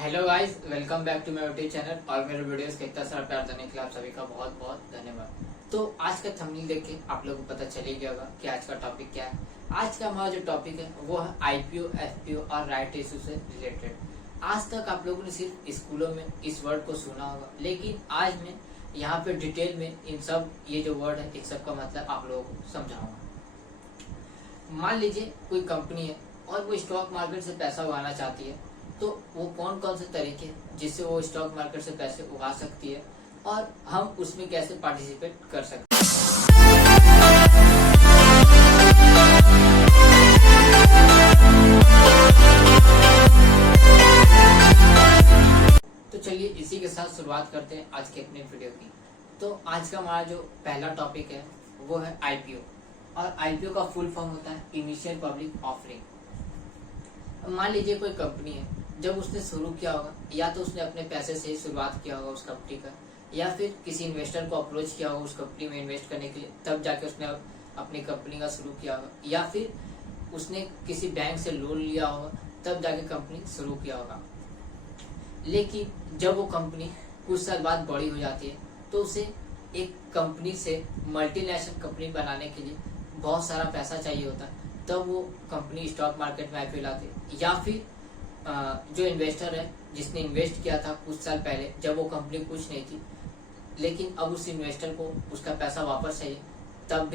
Hello guys, welcome back to my YouTube channel और मेरे videos का इतना सारा प्यार देने के लिए आप सभी का बहुत बहुत धन्यवाद। तो आज का थंबनेल देख के आप लोगों को पता चल ही गया होगा कि आज का टॉपिक क्या है। आज का हमारा जो टॉपिक है वो है आईपीओ, एफपीओ और राइट इशू से रिलेटेड। आज तक आप लोगों ने सिर्फ स्कूलों में इस वर्ड को सुना होगा, लेकिन आज मैं यहाँ पे डिटेल में इन सब ये जो वर्ड है इन सब का मतलब आप लोगों को समझाऊंगा। मान लीजिए कोई कंपनी है और वो स्टॉक मार्केट से पैसा उगाना चाहती है, तो वो कौन कौन से तरीके जिससे वो स्टॉक मार्केट से पैसे उगा सकती है और हम उसमें कैसे पार्टिसिपेट कर सकते हैं। तो चलिए इसी के साथ शुरुआत करते हैं आज के अपने वीडियो की। तो आज का हमारा जो पहला टॉपिक है वो है आईपीओ, और आईपीओ का फुल फॉर्म होता है इनिशियल पब्लिक ऑफरिंग। मान लीजिए कोई कंपनी है, जब उसने शुरू किया होगा या तो उसने अपने पैसे से शुरुआत किया होगा उस कंपनी का, या फिर किसी इन्वेस्टर को अप्रोच किया होगा उस कंपनी में इन्वेस्ट करने के लिए, तब जाके उसने अपनी कंपनी का शुरू किया होगा, या फिर उसने किसी बैंक से लोन लिया होगा तब जाके कंपनी शुरू किया होगा। लेकिन जब वो कंपनी कुछ साल बाद बड़ी हो जाती है तो उसे एक कंपनी से मल्टीनेशनल कंपनी बनाने के लिए बहुत सारा पैसा चाहिए होता है, तब वो कंपनी स्टॉक मार्केट में आईपीओ लाती है। या फिर जो इन्वेस्टर है जिसने इन्वेस्ट किया था कुछ साल पहले जब वो कंपनी कुछ नहीं थी, लेकिन अब उस इन्वेस्टर को उसका पैसा वापस चाहिए, तब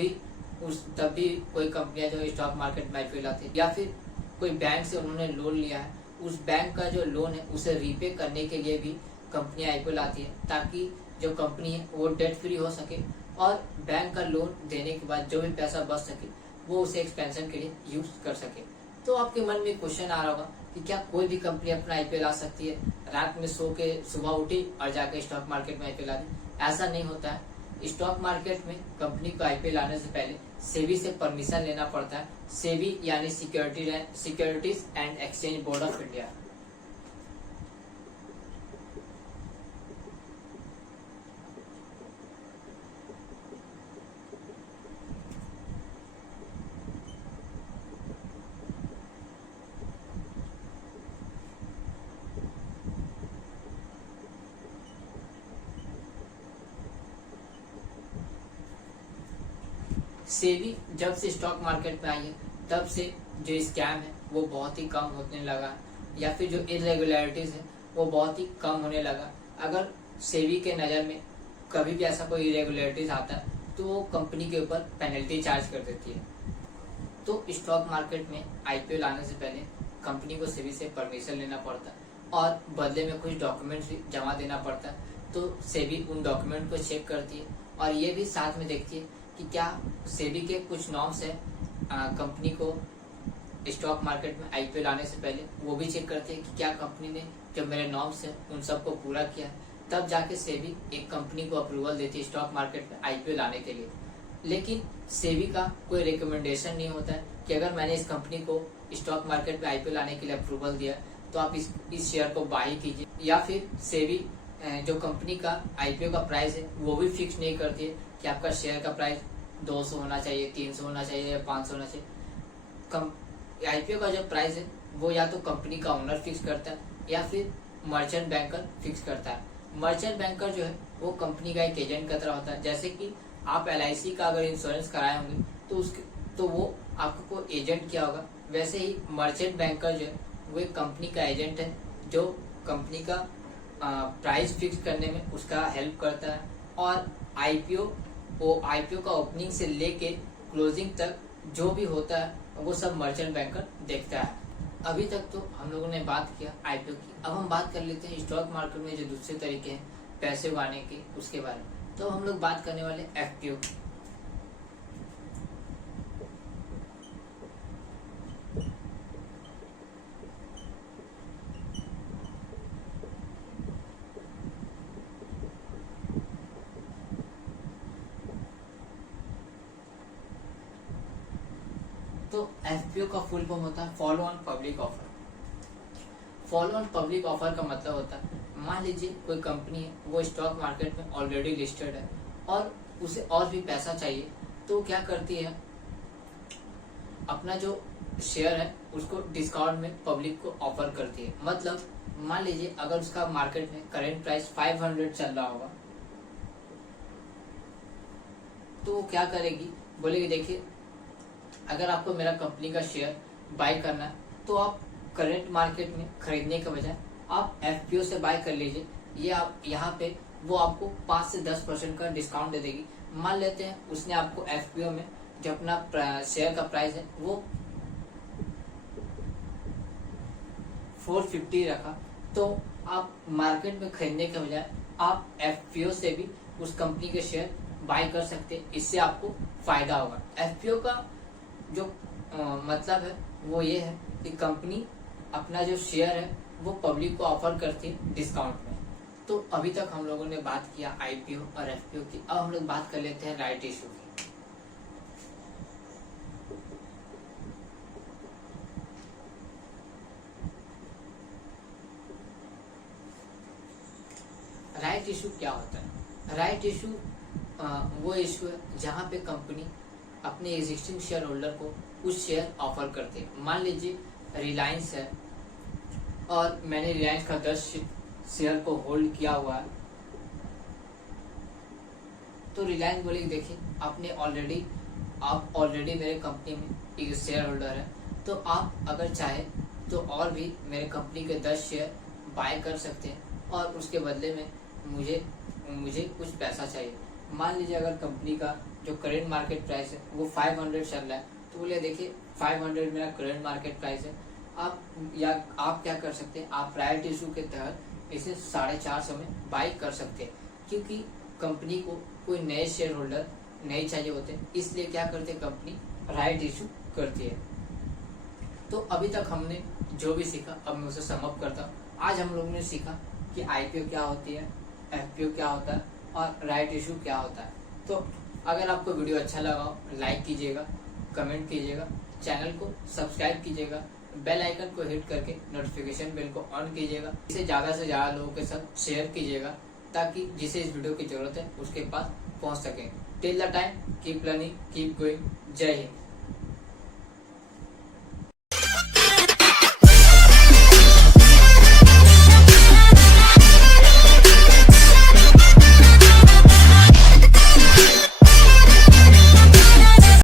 भी कोई कंपनियां जो स्टॉक मार्केट में आईपीओ लाती है। या फिर कोई बैंक से उन्होंने लोन लिया है, उस बैंक का जो लोन है उसे रीपे करने के लिए भी कंपनियां आईपीओ लाती है, ताकि जो कंपनी है वो डेट फ्री हो सके और बैंक का लोन देने के बाद जो भी पैसा बच सके वो उसे एक्सपेंशन के लिए यूज कर सके। तो आपके मन में क्वेश्चन आ रहा होगा कि क्या कोई भी कंपनी अपना आईपीओ ला सकती है, रात में सो के सुबह उठी और जाके स्टॉक मार्केट में आईपीओ ला दी? ऐसा नहीं होता है। स्टॉक मार्केट में कंपनी को आईपीओ लाने से पहले सेबी से परमिशन लेना पड़ता है। सेबी यानी securities and exchange board of India. SEBI जब से स्टॉक मार्केट में आई है तब से जो स्कैम है वो बहुत ही कम होने लगा, या फिर जो इरेगुलरिटीज है वो बहुत ही कम होने लगा। अगर सेबी के नज़र में कभी भी ऐसा कोई इरेगुलरिटीज आता है तो वो कंपनी के ऊपर पेनल्टी चार्ज कर देती है। तो स्टॉक मार्केट में आईपीओ लाने से पहले कंपनी को सेबी से परमिशन लेना पड़ता है और बदले में कुछ डॉक्यूमेंट्स भी जमा देना पड़ता है। तो सेबी उन डॉक्यूमेंट को चेक करती है और ये भी साथ में देखती है कि क्या सेबी के कुछ नॉर्म्स है कंपनी को स्टॉक मार्केट में आईपीओ लाने से पहले, वो भी चेक करते हैं कि क्या कंपनी ने जो मेरे नॉर्म्स है उन सबको पूरा किया। तब जाके सेबी एक कंपनी को अप्रूवल देती है स्टॉक मार्केट में आईपीओ लाने के लिए। लेकिन सेबी का कोई रिकमेंडेशन नहीं होता है कि अगर मैंने इस कंपनी को स्टॉक मार्केट में आईपीओ लाने के लिए अप्रूवल दिया तो आप इस शेयर को बाई कीजिए। या फिर सेबी जो कंपनी का आईपीओ का प्राइस है वो भी फिक्स नहीं करती है कि आपका शेयर का प्राइस 200 होना चाहिए, 300 होना चाहिए या 500 होना चाहिए। आईपीओ का जो प्राइस है वो या तो कंपनी का ओनर फिक्स करता है या फिर मर्चेंट बैंकर फिक्स करता है। मर्चेंट बैंकर जो है वो कंपनी का एक एजेंट की तरह होता है। जैसे कि आप एलआईसी का अगर इंश्योरेंस कराए होंगे तो वो आपको कोई एजेंट किया होगा, वैसे ही मर्चेंट बैंकर जो है वो एक कंपनी का एजेंट है जो कंपनी का प्राइस फिक्स करने में उसका हेल्प करता है। और आईपीओ का ओपनिंग से लेके क्लोजिंग तक जो भी होता है वो सब मर्चेंट बैंकर देखता है। अभी तक तो हम लोगों ने बात किया आईपीओ की, अब हम बात कर लेते हैं स्टॉक मार्केट में जो दूसरे तरीके हैं पैसे उगाने के, उसके बारे में। तो हम लोग बात करने वाले एफपीओ की। तो एफपीओ का फुल फॉर्म होता है follow on public offer. Follow on public offer का मतलब होता है, मान लीजिए कोई कंपनी है वो स्टॉक मार्केट में ऑलरेडी लिस्टेड है और उसे और भी पैसा चाहिए, तो क्या करती है, अपना जो शेयर है उसको डिस्काउंट में पब्लिक को ऑफर करती है। मतलब मान लीजिए अगर उसका मार्केट में करेंट प्राइस 500 चल रहा होगा तो वो क्या करेगी, बोलेगी देखिए अगर आपको मेरा कंपनी का शेयर बाय करना है तो आप करेंट मार्केट में खरीदने के बजाय आप एफपीओ से बाय कर लीजिए, ये आप यहाँ पे वो आपको 5 से 10% का डिस्काउंट दे देगी। मान लेते हैं उसने आपको एफपीओ में जो अपना शेयर का प्राइस है वो 450 रखा, तो आप मार्केट में खरीदने के बजाय आप एफपीओ से भी उस कंपनी के शेयर बाय कर सकते हैं। इससे आपको फायदा होगा। एफपीओ का जो मतलब है वो ये है कि कंपनी अपना जो शेयर है वो पब्लिक को ऑफर करती है डिस्काउंट में। तो अभी तक हम लोगों ने बात किया आईपीओ और एफपीओ की। अब हम लोग बात कर लेते हैं राइट इशू की। राइट इशू क्या होता है? राइट इशू वो इशू है जहां पे कंपनी अपने एग्जिस्टिंग शेयर होल्डर को कुछ शेयर ऑफर करते हैं। मान लीजिए रिलायंस है और मैंने रिलायंस का 10 शेयर को होल्ड किया हुआ है, तो रिलायंस बोलेगी देखिए आप ऑलरेडी मेरे कंपनी में एक शेयर होल्डर है, तो आप अगर चाहे तो और भी मेरे कंपनी के 10 शेयर बाय कर सकते हैं और उसके बदले में मुझे कुछ पैसा चाहिए। मान लीजिए अगर कंपनी का जो करेंट मार्केट प्राइस है वो 500 चल रहा है, तो बोले देखिए 500 मेरा करेंट मार्केट प्राइस है, आप क्या कर सकते हैं, आप राइट इशू के तहत इसे 450 में बाय कर सकते हैं। क्योंकि कंपनी को कोई नए शेयर होल्डर नहीं चाहिए होते, इसलिए क्या करते हैं कंपनी राइट इशू करती है। तो अभी तक हमने जो भी सीखा अब मैं उसे समअप करता हूँ। आज हम लोगों ने सीखा कि आईपीओ क्या होती है, एफपीओ क्या होता है और राइट इशू क्या होता है। तो अगर आपको वीडियो अच्छा लगा हो लाइक कीजिएगा, कमेंट कीजिएगा, चैनल को सब्सक्राइब कीजिएगा, बेल आइकन को हिट करके नोटिफिकेशन बेल को ऑन कीजिएगा। इसे ज्यादा से ज्यादा लोगों के साथ शेयर कीजिएगा ताकि जिसे इस वीडियो की जरूरत है उसके पास पहुंच सके। Till the time keep learning keep going. जय हिंद।